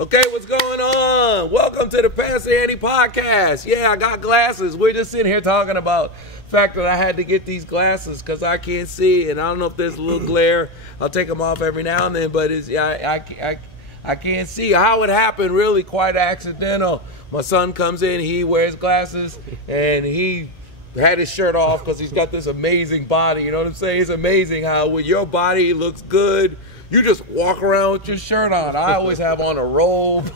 Okay, what's going on? Welcome to the Pastor Andy podcast. Yeah, I got glasses. We're just sitting here talking about the fact that I had to get these glasses because I can't see, and I don't know if there's a little glare. I'll take them off every now and then, but I can't see. How it happened, really quite accidental. My son comes in, he wears glasses, and he had his shirt off because he's got this amazing body. You know what I'm saying? It's amazing how when your body looks good, you just walk around with your shirt on. I always have on a robe,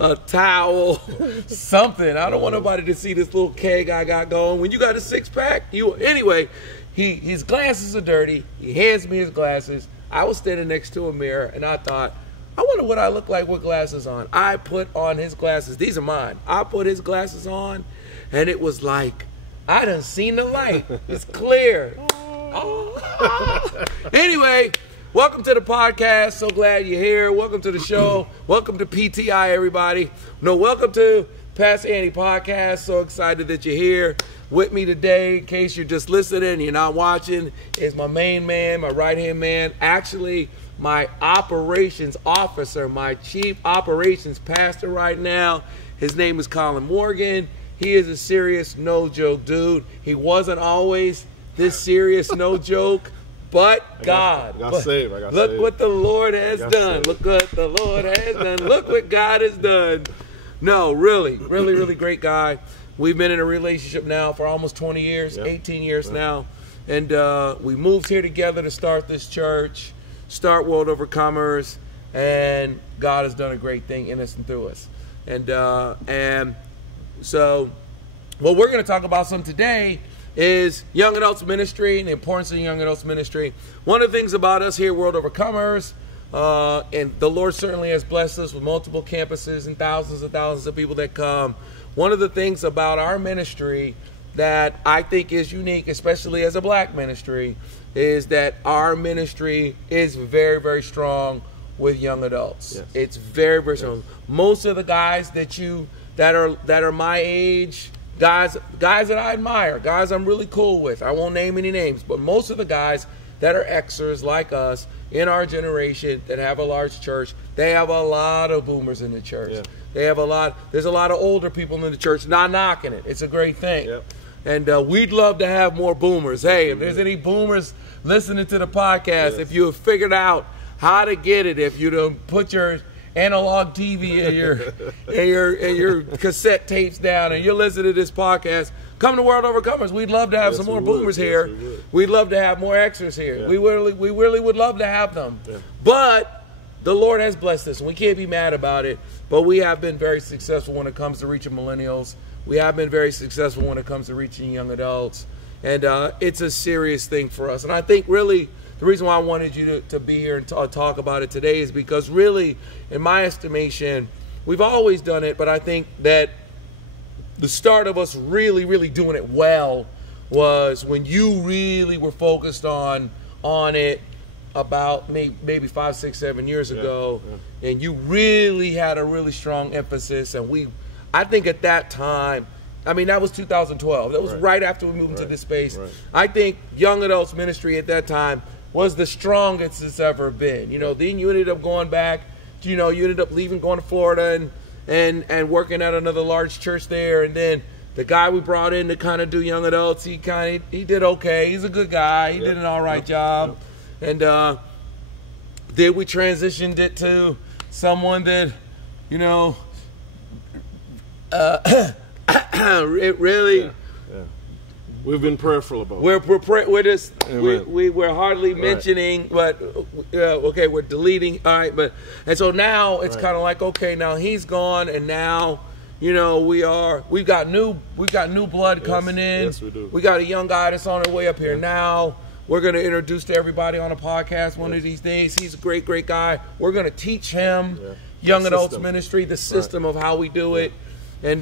a towel, something. I don't want nobody to see this little keg I got going. When you got a six-pack, anyway, his glasses are dirty. He hands me his glasses. I was standing next to a mirror, and I thought, I wonder what I look like with glasses on. I put on his glasses. These are mine. I put his glasses on, and it was like, I done seen the light. It's clear. Anyway, welcome to the podcast. So glad you're here. Welcome to the show. Welcome to PTI, everybody. No, welcome to Pastor Andy podcast. So excited that you're here with me today. In case you're just listening, you're not watching, is my main man, my right-hand man. Actually, my operations officer, my chief operations pastor right now. His name is Colin Morgan. He is a serious, no-joke dude. He wasn't always this serious, no joke. But God, I got saved. Look what the Lord has done. Look what the Lord has done. Look what God has done. No, really great guy. We've been in a relationship now for almost 20 years, 18 years now. And we moved here together to start this church, start World Overcomers, and God has done a great thing in us and through us. And so what we're going to talk about some today is young adults ministry and the importance of young adults ministry. One of the things about us here at World Overcomers, and the Lord certainly has blessed us with multiple campuses and thousands of people that come. One of the things about our ministry that I think is unique, especially as a black ministry, is that our ministry is very, very strong with young adults. Yes. It's very, very strong. Most of the guys that are my age, guys that I admire, guys I'm really cool with. I won't name any names, but most of the guys that are Xers like us in our generation that have a large church, they have a lot of boomers in the church. Yeah. There's a lot of older people in the church, not knocking it. It's a great thing. Yep. And we'd love to have more boomers. Hey, if there's any boomers listening to the podcast, if you have figured out how to get it, if you don't put your analog TV and your cassette tapes down and you're listening to this podcast, come to World Overcomers. We'd love to have some more boomers here. We'd love to have more Xers here. Yeah. We really would love to have them. Yeah. But the Lord has blessed us, and we can't be mad about it. But we have been very successful when it comes to reaching millennials. We have been very successful when it comes to reaching young adults. And it's a serious thing for us. And I think really the reason why I wanted you to be here and talk about it today is because really, in my estimation, we've always done it, but I think that the start of us really doing it well was when you really were focused on it about maybe 5, 6, 7 years ago, and you really had a really strong emphasis. And I think at that time, I mean, that was 2012. That was right after we moved into this space. Right. I think young adults ministry at that time was the strongest it's ever been. You know, then you ended up going back, you ended up leaving, going to Florida and working at another large church there. And then the guy we brought in to kind of do young adults, he did okay. He's a good guy. He did an all right job. And then we transitioned it to someone that, it really... We've been prayerful about it. We're hardly mentioning, but we're deleting. All right, and so now it's kind of like, okay, now he's gone, and now we've got new blood coming in. Yes, we do. We got a young guy that's on our way up here now. We're going to introduce to everybody on a podcast one of these days. He's a great great We're going to teach him young adults ministry, the system of how we do it. And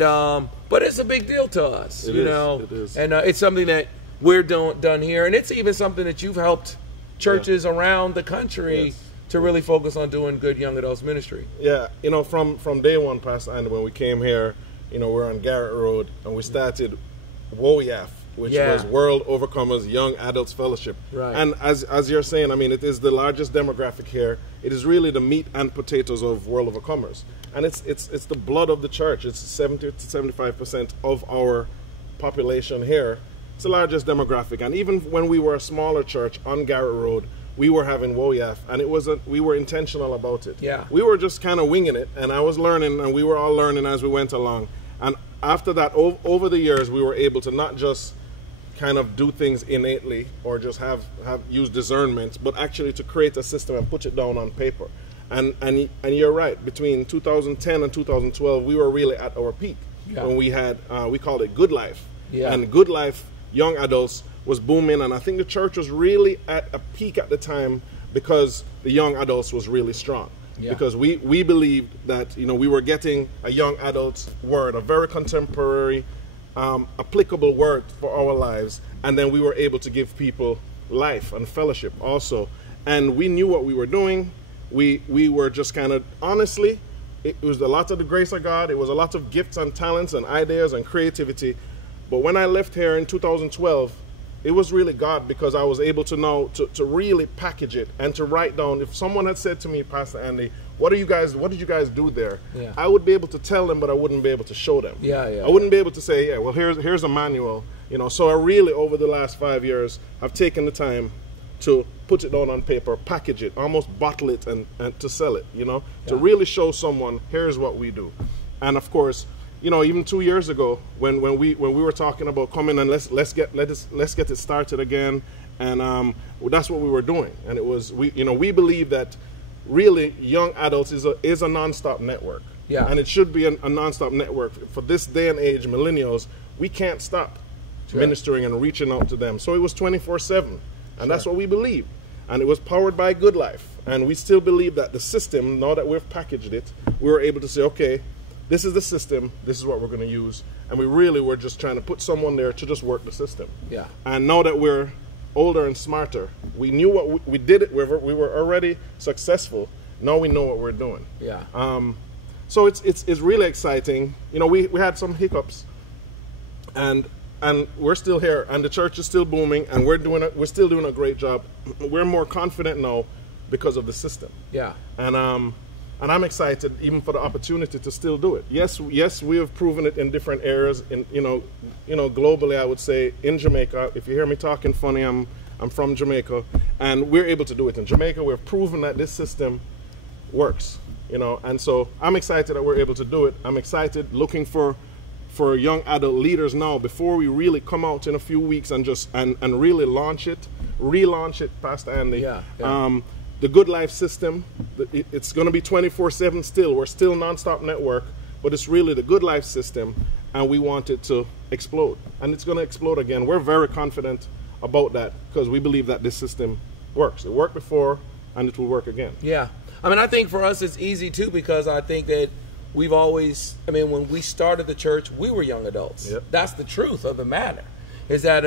but it's a big deal to us, It is. And it's something that we're done here, and it's even something that you've helped churches around the country to really focus on doing good young adults ministry. Yeah, from day one, Pastor Andy, when we came here, we're on Garrett Road, and we started WOYAF, which was World Overcomers Young Adults Fellowship. Right. And as you're saying, I mean, it is the largest demographic here. It is really the meat and potatoes of World Overcomers. And it's the blood of the church. It's 70 to 75% of our population here. It's the largest demographic. And even when we were a smaller church on Garrett Road, we were having WOYAF, and we were intentional about it. Yeah. We were just kind of winging it, and I was learning, and we were all learning as we went along. And after that, over the years, we were able to not just kind of do things innately or just use discernment, but actually to create a system and put it down on paper. And you're right. Between 2010 and 2012, we were really at our peak when we had we called it Good Life. Yeah. And Good Life Young Adults was booming, and I think the church was really at a peak at the time because the young adults was really strong. Yeah. Because we believed that we were getting a young adult word, a very contemporary, applicable word for our lives, and then we were able to give people life and fellowship also. And we knew what we were doing. We were just kind of, honestly, it was a lot of the grace of God. It was a lot of gifts and talents and ideas and creativity. But when I left here in 2012, it was really God, because I was able to know to really package it and to write down. If someone had said to me, Pastor Andy, what did you guys do there? Yeah. I would be able to tell them, but I wouldn't be able to show them. I wouldn't be able to say, yeah, well, here's a manual. So I really, over the last 5 years, have taken the time to put it down on paper, package it, almost bottle it, and to sell it, to really show someone, here's what we do. And of course, even 2 years ago, when we were talking about coming and let's get it started again, and that's what we were doing. And it was we believe that really young adults is a nonstop network. Yeah. And it should be a nonstop network for this day and age. Millennials, we can't stop ministering and reaching out to them. So it was 24/7, and that's what we believe. And it was powered by Good Life. And we still believe that the system, now that we've packaged it, we were able to say, okay, this is the system, this is what we're going to use. And we really were just trying to put someone there to just work the system. Yeah. And now that we're older and smarter, we knew what we did it, we were already successful. Now we know what we're doing. Yeah. So it's really exciting. We had some hiccups, and we're still here, and the church is still booming, and we're still doing a great job. We're more confident now because of the system. Yeah. And I'm excited even for the opportunity to still do it. Yes, we have proven it in different areas. In globally, I would say in Jamaica. If you hear me talking funny, I'm from Jamaica, and we're able to do it in Jamaica. We've proven that this system works. And so I'm excited that we're able to do it. I'm excited, looking for young adult leaders now before we really come out in a few weeks and just and really relaunch it, Pastor Andy. Yeah. The Good Life system, it's going to be 24/7 still. We're still nonstop network, but it's really the Good Life system, and we want it to explode. And it's going to explode again. We're very confident about that because we believe that this system works. It worked before, and it will work again. Yeah. I think for us it's easy too, because I think that we've always, when we started the church, we were young adults. Yep. That's the truth of the matter. Is that,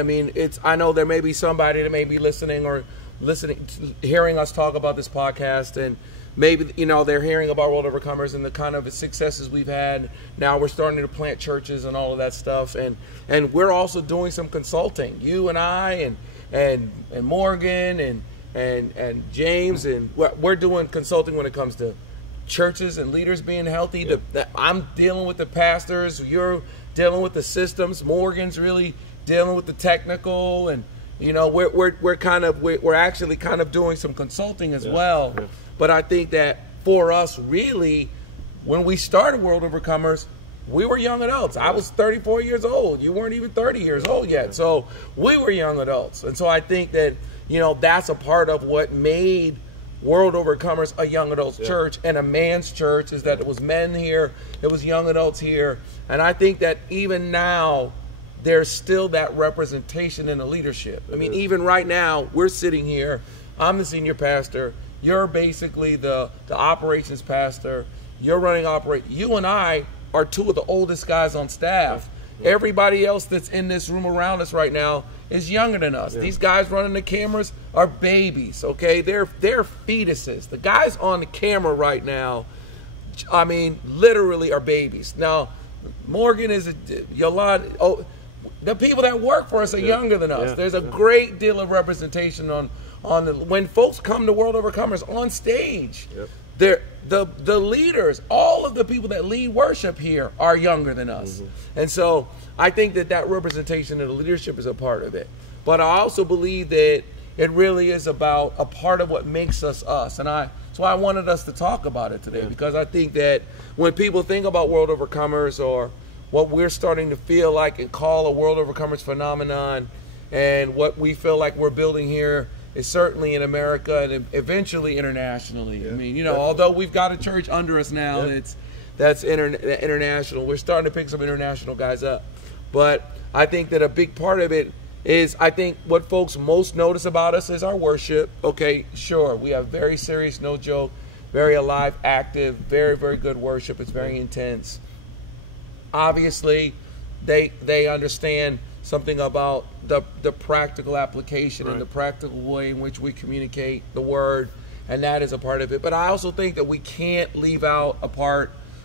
I know there may be somebody that may be listening, hearing us talk about this podcast, and maybe, they're hearing about World Overcomers and the kind of successes we've had. Now we're starting to plant churches and all of that stuff. And we're also doing some consulting. You and I and Morgan and James, and we're doing consulting when it comes to churches and leaders being healthy. Yeah. I'm dealing with the pastors. You're dealing with the systems. Morgan's really dealing with the technical, and we're actually kind of doing some consulting as well. Yeah. But I think that for us, really, when we started World Overcomers, we were young adults. I was 34 years old. You weren't even 30 years old yet. So we were young adults. And so I think that, that's a part of what made World Overcomers a young adults church and a man's church, is that it was men here, it was young adults here. And I think that even now, there's still that representation in the leadership. Even right now, we're sitting here. I'm the senior pastor. You're basically the operations pastor. You're running You and I are two of the oldest guys on staff. Yeah. Everybody else that's in this room around us right now is younger than us. Yeah. These guys running the cameras are babies, okay? They're fetuses. The guys on the camera right now, literally are babies. Now, Morgan is Yolanda. the people that work for us are younger than us. There's a great deal of representation on when folks come to World Overcomers on stage. The leaders, all of the people that lead worship here are younger than us. And so I think that representation of the leadership is a part of it. But I also believe that it really is about a part of what makes us us. And that's why I wanted us to talk about it today, because I think that when people think about World Overcomers or what we're starting to feel like and call a World Overcomers phenomenon, and what we feel like we're building here is certainly in America and eventually internationally. I mean, although we've got a church under us now that's international, we're starting to pick some international guys up. But I think that a big part of it is, I think what folks most notice about us is our worship. Okay, sure, we have very serious, no joke, very alive, active, very, very good worship. It's very intense. Obviously, they understand something about the practical application and the practical way in which we communicate the word, and that is a part of it. But I also think that we can't leave out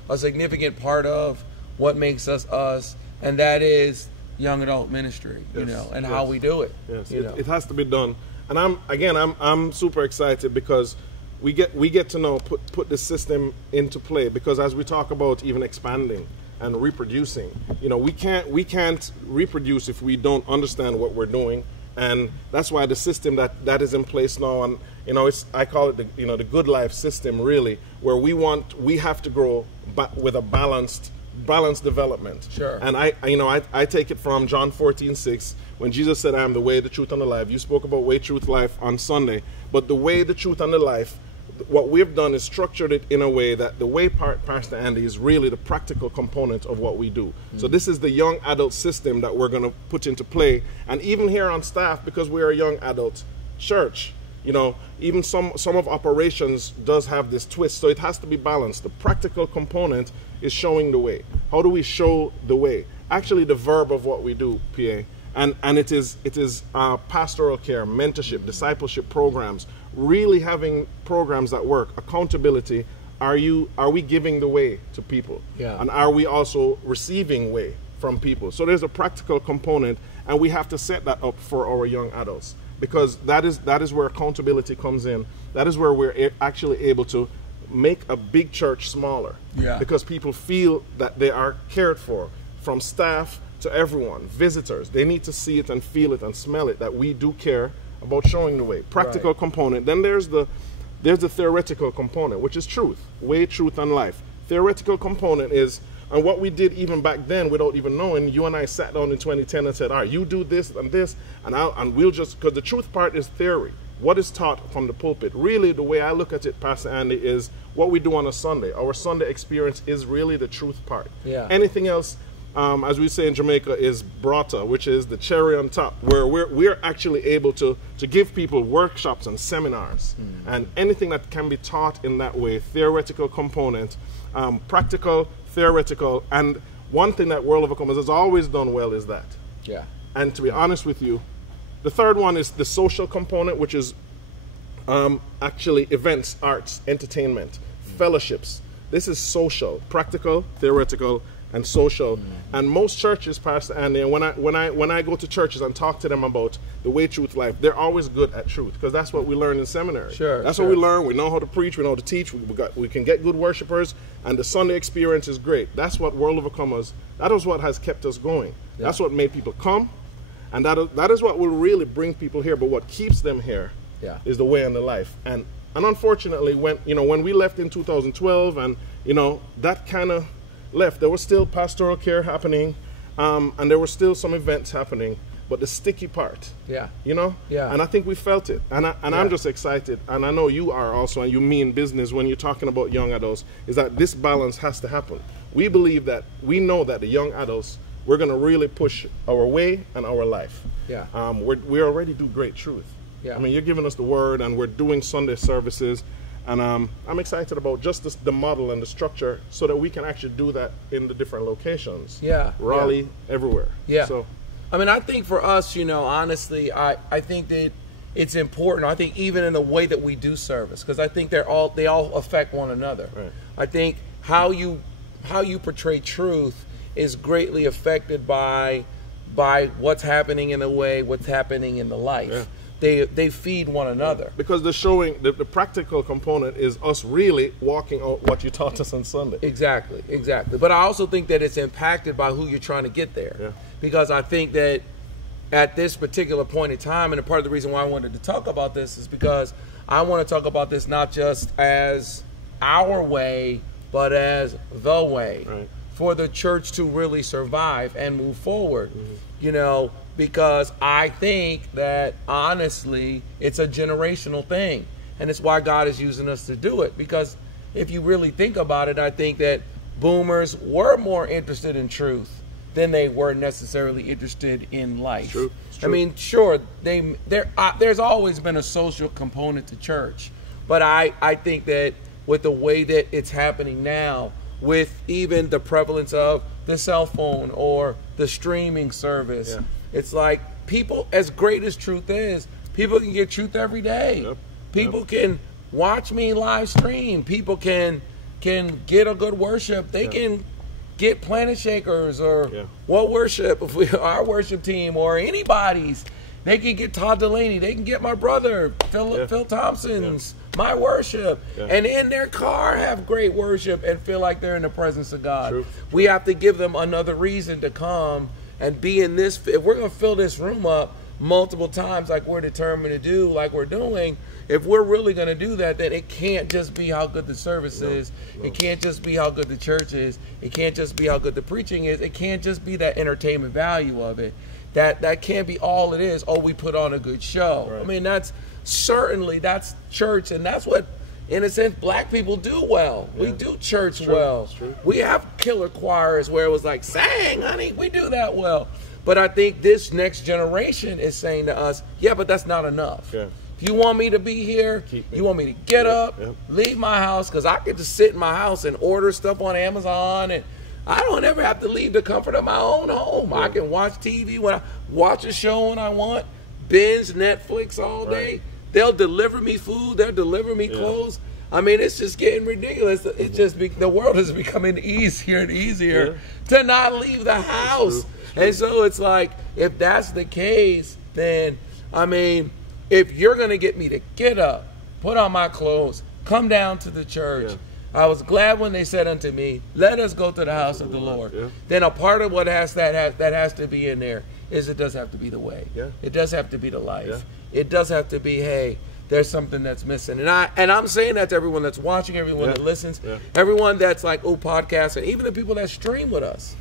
a significant part of what makes us us, and that is young adult ministry, and how we do it. It has to be done. And I'm super excited because we get to know put the system into play, because as we talk about even expanding and reproducing, we can't reproduce if we don't understand what we're doing. And that's why the system that is in place now, and I call it the good life system, really, where we have to grow with a balanced development. Sure. And I take it from John 14:6, when Jesus said, "I am the way, the truth, and the life." You spoke about way, truth, life on Sunday, but the way, the truth, and the life, what we've done is structured it in a way that the way part, Pastor Andy, is really the practical component of what we do. So this is the young adult system that we're going to put into play. And even here on staff, because we are a young adult church, even some of operations does have this twist. So it has to be balanced. The practical component is showing the way. How do we show the way? Actually, the verb of what we do, PA. And it is pastoral care, mentorship, discipleship programs, really having programs that work, accountability. Are we giving the way to people? Yeah. And are we also receiving way from people? So there's a practical component, and we have to set that up for our young adults, because that is where accountability comes in. That is where we're actually able to make a big church smaller. Yeah. Because people feel that they are cared for, from staff to everyone, visitors. They need to see it and feel it and smell it, that we do care about showing the way. Practical component. Then there's the theoretical component, which is truth, way, truth, and life. Theoretical component is, and what we did even back then without even knowing, you and I sat down in 2010 and said, all right, you do this, and we'll just, because the truth part is theory. What is taught from the pulpit? Really, the way I look at it, Pastor Andy, is what we do on a Sunday. Our Sunday experience is really the truth part. Yeah. Anything else, as we say in Jamaica, is brata, which is the cherry on top, where we're actually able to give people workshops and seminars, and anything that can be taught in that way, theoretical component, practical, theoretical. And one thing that World Overcomers has always done well is that. Yeah. And to be honest with you, the third one is the social component, which is actually events, arts, entertainment, fellowships. This is social, practical, theoretical, and social. And most churches, Pastor Andy, and when I go to churches and talk to them about the way, truth, life, they're always good at truth, because that's what we learn in seminary. Sure. That's what we learn. We know how to preach. We know how to teach. We can get good worshipers, and the Sunday experience is great. That's what World Overcomers, that is what has kept us going. Yeah. That's what made people come, and that is what will really bring people here. But what keeps them here is the way and the life. And unfortunately, when we left in 2012, and that kind of left, there was still pastoral care happening, and there were still some events happening, but the sticky part, and I think we felt it, and I'm just excited, and I know you are also, and you mean business when you're talking about young adults, is that this balance has to happen. We believe that, we know that the young adults, we're going to really push our way and our life. We already do great truth. I mean, you're giving us the word, and we're doing Sunday services. And I'm excited about just the model and the structure, so that we can actually do that in the different locations. Raleigh, everywhere. So, I mean, I think for us, honestly, I think that it's important. I think even in the way that we do service, because I think they all affect one another. Right. I think how you portray truth is greatly affected by by what's happening in the way, what's happening in the life. Yeah. They feed one another. Because the practical component is us really walking out what you taught us on Sunday. Exactly. But I also think that it's impacted by who you're trying to get there. Yeah. Because I think that at this particular point in time, and a part of the reason why I wanted to talk about this is because I want to talk about this not just as our way, but as the way for the church to really survive and move forward. You know, because I think that honestly, it's a generational thing. And it's why God is using us to do it. Because if you really think about it, I think that boomers were more interested in truth than they were necessarily interested in life. True. I mean, sure, there's always been a social component to church. But I think that with the way that it's happening now, with even the prevalence of the cell phone or the streaming service, it's like people, as great as truth is, people can get truth every day. People can watch me live stream. People can get a good worship. They can get Planet Shakers or What Worship, our worship team, or anybody's. They can get Todd Delaney. They can get my brother, Phil Thompson's My Worship. And in their car have great worship and feel like they're in the presence of God. True. We have to give them another reason to come and be in this. If we're going to fill this room up multiple times like we're determined to do, like we're doing, if we're really going to do that, then it can't just be how good the service is. It can't just be how good the church is. It can't just be how good the preaching is. It can't just be that entertainment value of it. That can't be all it is. Oh, we put on a good show. I mean, that's church, and that's what, in a sense, black people do well. We do church well. We have killer choirs where it was like, sing, honey, we do that well. But I think this next generation is saying to us, yeah, but that's not enough. If you want me to be here, you want me to get up, leave my house, because I get to sit in my house and order stuff on Amazon, and I don't ever have to leave the comfort of my own home. I can watch TV when I watch a show when I want, binge Netflix all day. They'll deliver me food. They'll deliver me clothes. I mean, it's just getting ridiculous. It's just the world is becoming easier and easier to not leave the house. And so it's like, if that's the case, then, I mean, if you're going to get me to get up, put on my clothes, come down to the church, I was glad when they said unto me, let us go to the house of the Lord. Then a part of what has to be in there is it does have to be the way. It does have to be the life. It does have to be, hey, there's something that's missing. And I'm saying that to everyone that's watching, everyone that listens, everyone that's like, oh, podcasts, and even the people that stream with us.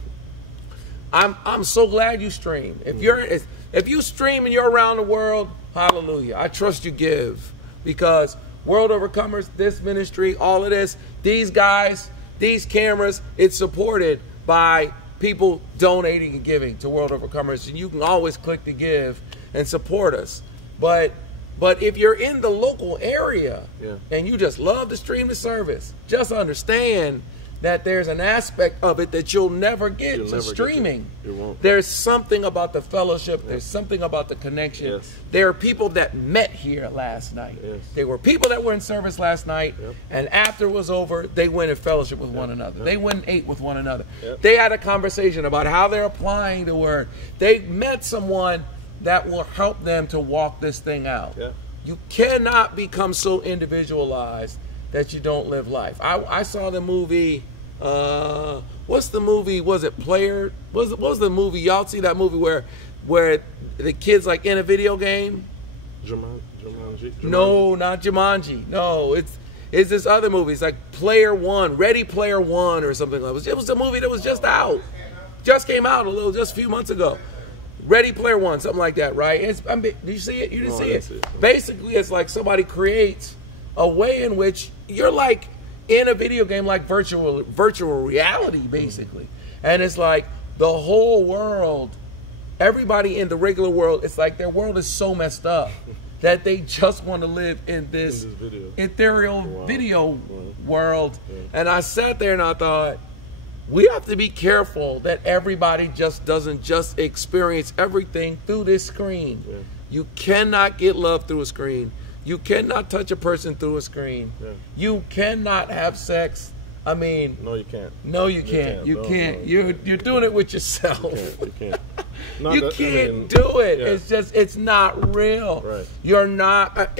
I'm so glad you stream. If you stream and you're around the world, hallelujah. I trust you give, because World Overcomers, this ministry, all of this, these guys, these cameras, it's supported by people donating and giving to World Overcomers. And you can always click to give and support us. But if you're in the local area and you just love to stream the service, just understand that there's an aspect of it that you'll never get to streaming. You won't. There's something about the fellowship. There's something about the connection. There are people that met here last night. There were people that were in service last night, and after it was over, they went in fellowship with one another. They went and ate with one another. They had a conversation about how they're applying the word. They met someone that will help them to walk this thing out. You cannot become so individualized that you don't live life. I saw the movie, what's the movie, was it Player? What was the movie, y'all see that movie where the kid's like in a video game? Jumanji? No, not Jumanji. No, it's this other movie. It's like Player One, Ready Player One or something like that. It was a movie that was just out. Just came out just a few months ago. Ready Player One, something like that, right? Did you see it? You didn't see it? Basically, it's like somebody creates a way in which you're like in a video game, like virtual reality, basically. And it's like the whole world, everybody in the regular world, it's like their world is so messed up that they just want to live in this ethereal video world. And I sat there and I thought, we have to be careful that everybody just doesn't just experience everything through this screen. You cannot get love through a screen. You cannot touch a person through a screen. You cannot have sex I mean, no, you can't. No, you can't. You can't. No, you're doing it with yourself. You can't. You can't do it. Yeah. It's just, it's not real. Right. You're not.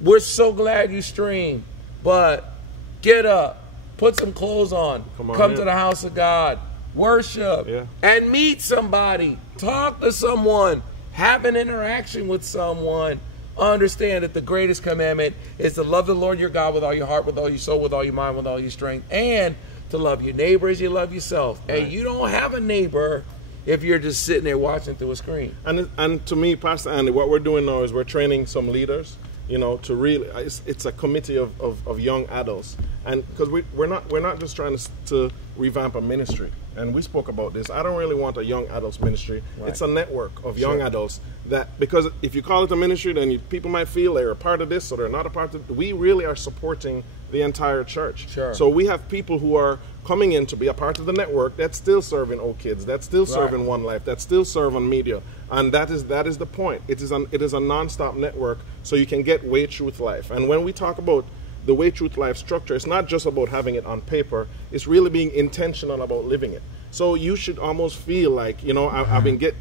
We're so glad you stream, but get up, put some clothes on, come to the house of God, worship, and meet somebody, talk to someone, have an interaction with someone. Understand that the greatest commandment is to love the Lord your God with all your heart, with all your soul, with all your mind, with all your strength, and to love your neighbor as you love yourself. Right. And you don't have a neighbor if you're just sitting there watching through a screen. And to me, Pastor Andy, what we're doing now is we're training some leaders, you know, to really, it's a committee of young adults. And because we're not just trying to revamp a ministry. And we spoke about this. I don't really want a young adults ministry. Right. It's a network of young adults that, because if you call it a ministry, then people might feel they're a part of this or they're not a part of it. We really are supporting the entire church. Sure. So we have people who are coming in to be a part of the network that's still serving Old Kids, that's still serving One Life, that's still serving media. And that is the point. It is a non-stop network, so you can get Way Truth Life. And when we talk about the Way Truth Life structure, it's not just about having it on paper, it's really being intentional about living it. So you should almost feel like, you know,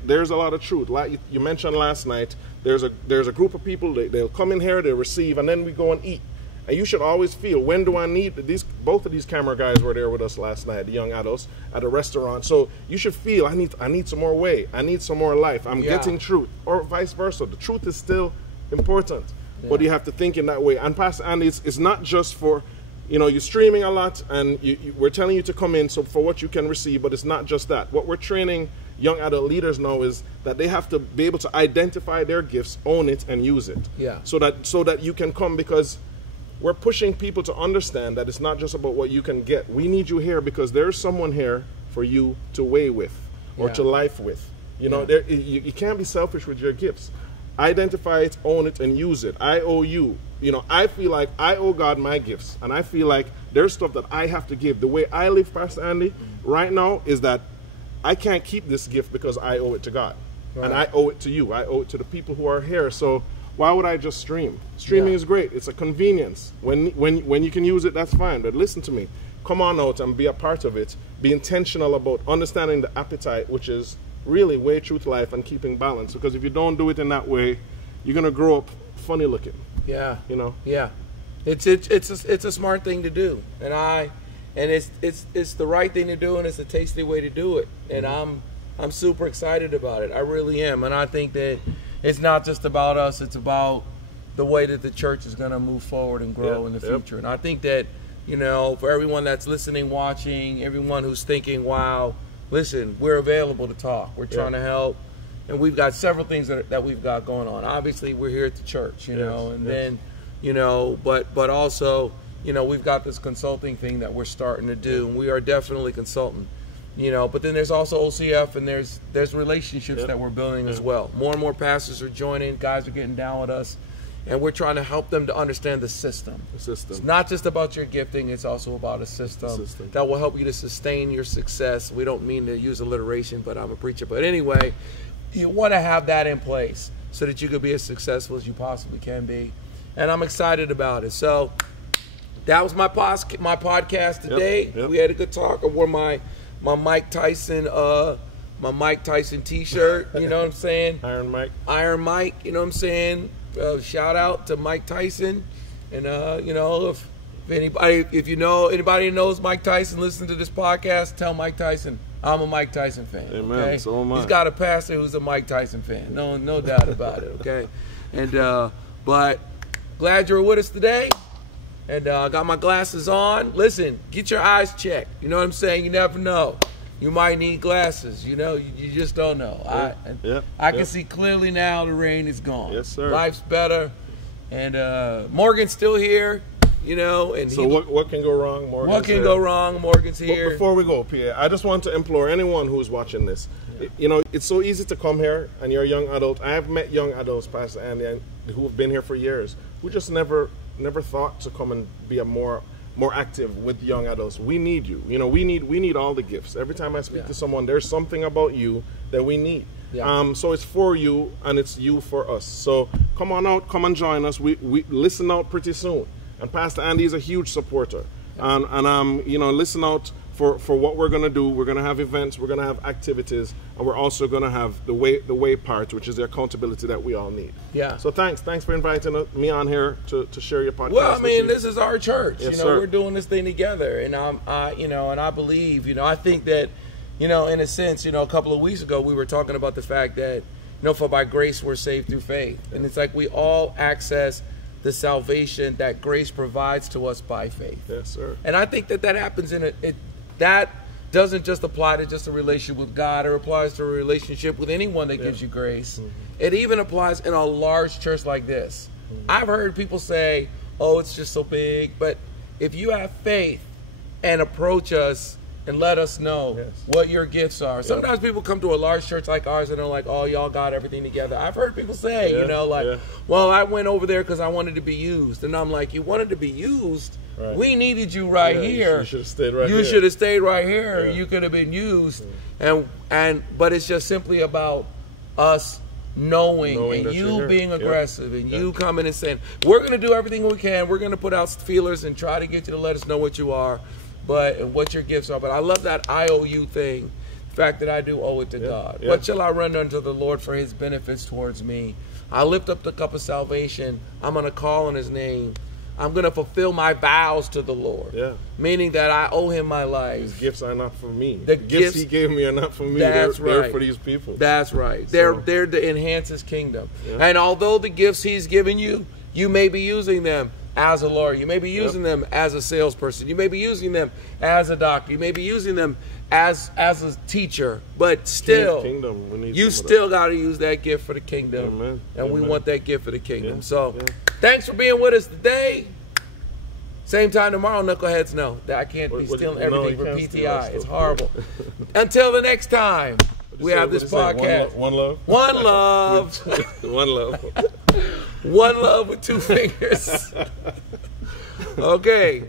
there's a lot of truth. Like you mentioned last night, there's a group of people, they'll come in here, they'll receive, and then we go and eat. And you should always feel, when do I need these? Both of these camera guys were there with us last night, the young adults, at a restaurant. So you should feel, I need some more way, I need some more life, I'm getting truth, or vice versa. The truth is still important. But you have to think in that way. And Pastor Andy, it's not just for, you know, you're streaming a lot and we're telling you to come in so for what you can receive, but it's not just that. What we're training young adult leaders now is that they have to be able to identify their gifts, own it, and use it. Yeah. So that you can come, because we're pushing people to understand that it's not just about what you can get. We need you here because there's someone here for you to weigh with or to life with. You know, you can't be selfish with your gifts. Identify it, own it, and use it. I owe you. You know, I feel like I owe God my gifts, and I feel like there's stuff that I have to give. The way I live, Pastor Andy, right now is that I can't keep this gift because I owe it to God. Right. And I owe it to you. I owe it to the people who are here. So why would I just stream? Streaming is great. It's a convenience. When you can use it, that's fine. But listen to me. Come on out and be a part of it. Be intentional about understanding the appetite, which is really Way Truth Life and keeping balance. Because if you don't do it in that way, you're gonna grow up funny looking. Yeah. You know. Yeah. It's a smart thing to do, and it's the right thing to do, and it's a tasty way to do it. And I'm super excited about it. I really am, and I think that it's not just about us. It's about the way that the church is gonna move forward and grow in the future. And I think that, you know, for everyone that's listening, watching, everyone who's thinking, wow, listen, we're available to talk. We're trying to help. And we've got several things that we've got going on. Obviously, we're here at the church, you know, and then, you know, but also, you know, we've got this consulting thing that we're starting to do, and we are definitely consulting, you know. But then there's also OCF, and there's relationships that we're building as well. More and more pastors are joining. Guys are getting down with us, and we're trying to help them to understand the system. It's not just about your gifting, it's also about a system that will help you to sustain your success. We don't mean to use alliteration, but I'm a preacher. But anyway, you want to have that in place so that you could be as successful as you possibly can be. And I'm excited about it. So that was my podcast today. We had a good talk. I wore my Mike Tyson t-shirt, you know what I'm saying? Iron Mike, you know what I'm saying? Shout out to Mike Tyson, and you know, if you know anybody who knows Mike Tyson, listen to this podcast, tell Mike Tyson I'm a Mike Tyson fan. Amen. Okay? So am I. He's got a pastor who's a Mike Tyson fan. No doubt about it. Okay, and but glad you're with us today, and I got my glasses on. Listen, get your eyes checked. You know what I'm saying? You never know. You might need glasses, you know, you just don't know. I can see clearly now the rain is gone. Yes, sir. Life's better. And Morgan's still here, you know. And so what can go wrong? Morgan's here. Go wrong? Morgan's here. But before we go, Pierre, I just want to implore anyone who's watching this, you know, it's so easy to come here and you're a young adult. I have met young adults, Pastor Andy, who have been here for years, who just never thought to come and be a more active with young adults. We need you. You know, we need all the gifts. Every time I speak to someone, there's something about you that we need. So it's for you and it's you for us. So come on out, come and join us. We listen out pretty soon. And Pastor Andy is a huge supporter. And you know, listen out for what we're going to do. We're going to have events, we're going to have activities, and we're also going to have the way part, which is the accountability that we all need. Yeah. So thanks for inviting me on here to share your podcast. Well, I mean, this is our church. Yes, you know, sir. we're doing this thing together, and I believe, I think that, in a sense, a couple of weeks ago we were talking about the fact that, for by grace we're saved through faith, and it's like we all access the salvation that grace provides to us by faith. Yes, sir. And I think that happens that doesn't just apply to just a relationship with God, or applies to a relationship with anyone that gives you grace. Mm-hmm. It even applies in a large church like this. Mm-hmm. I've heard people say, oh, it's just so big. But if you have faith and approach us and let us know what your gifts are. Sometimes people come to a large church like ours and they're like, oh, y'all got everything together. I've heard people say, well, I went over there because I wanted to be used. And I'm like, you wanted to be used? Right. We needed you right here. You should have stayed right here. You should have stayed right here. Yeah. You could have been used. But it's just simply about us knowing and you being aggressive and you coming and saying, we're going to do everything we can. We're going to put out feelers and try to get you to let us know what you are, and what your gifts are. But I love that IOU thing, the fact that I do owe it to God. What shall I render unto the Lord for his benefits towards me? I lift up the cup of salvation. I'm going to call on his name. I'm going to fulfill my vows to the Lord. Yeah. Meaning that I owe him my life. His gifts are not for me. The gifts he gave me are not for me. They're for these people. That's right. They're to enhance his kingdom. Yeah. And although the gifts he's given you, you may be using them as a lawyer. You may be using them as a salesperson. You may be using them as a doctor. You may be using them as a teacher. But still, you still got to use that gift for the kingdom. Amen. And we want that gift for the kingdom. Yeah. So thanks for being with us today. Same time tomorrow, knuckleheads know that I can't be stealing everything for PTI. It's horrible. Until the next time, we have this podcast. One love. One love. One love. One love with two fingers. Okay.